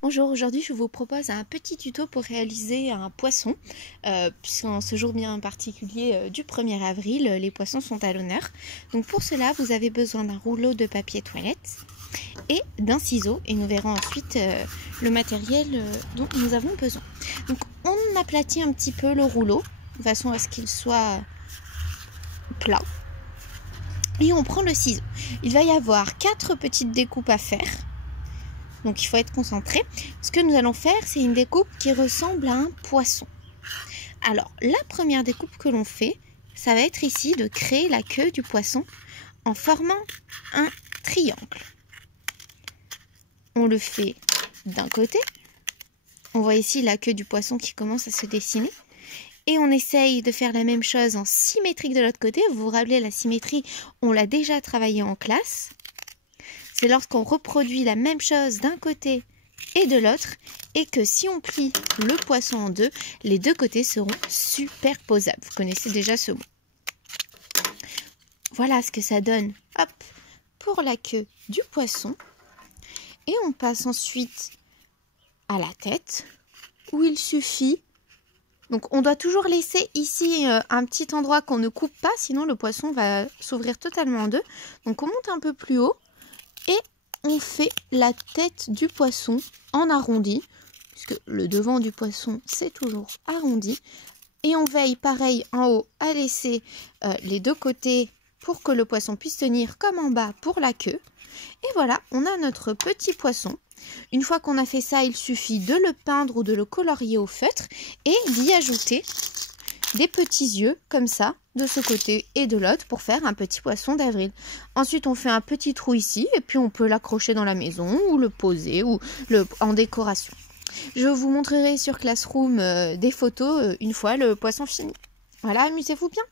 Bonjour, aujourd'hui je vous propose un petit tuto pour réaliser un poisson, puisqu'en ce jour bien particulier du 1er avril, les poissons sont à l'honneur. Donc pour cela, vous avez besoin d'un rouleau de papier toilette et d'un ciseau, et nous verrons ensuite le matériel dont nous avons besoin. Donc on aplatit un petit peu le rouleau, de façon à ce qu'il soit plat, et on prend le ciseau. Il va y avoir 4 petites découpes à faire. Donc il faut être concentré. Ce que nous allons faire, c'est une découpe qui ressemble à un poisson. Alors, la première découpe que l'on fait, ça va être ici de créer la queue du poisson en formant un triangle. On le fait d'un côté. On voit ici la queue du poisson qui commence à se dessiner. Et on essaye de faire la même chose en symétrique de l'autre côté. Vous vous rappelez, la symétrie, on l'a déjà travaillé en classe. C'est lorsqu'on reproduit la même chose d'un côté et de l'autre et que si on plie le poisson en deux, les deux côtés seront superposables. Vous connaissez déjà ce mot. Voilà ce que ça donne. Hop, pour la queue du poisson. Et on passe ensuite à la tête où il suffit. Donc on doit toujours laisser ici un petit endroit qu'on ne coupe pas, sinon le poisson va s'ouvrir totalement en deux. Donc on monte un peu plus haut. Et on fait la tête du poisson en arrondi, puisque le devant du poisson, c'est toujours arrondi. Et on veille, pareil, en haut, à laisser les deux côtés pour que le poisson puisse tenir comme en bas pour la queue. Et voilà, on a notre petit poisson. Une fois qu'on a fait ça, il suffit de le peindre ou de le colorier au feutre et d'y ajouter des petits yeux comme ça de ce côté et de l'autre pour faire un petit poisson d'avril. Ensuite on fait un petit trou ici et puis on peut l'accrocher dans la maison ou le poser ou en décoration. Je vous montrerai sur Classroom des photos une fois le poisson fini. Voilà, amusez-vous bien.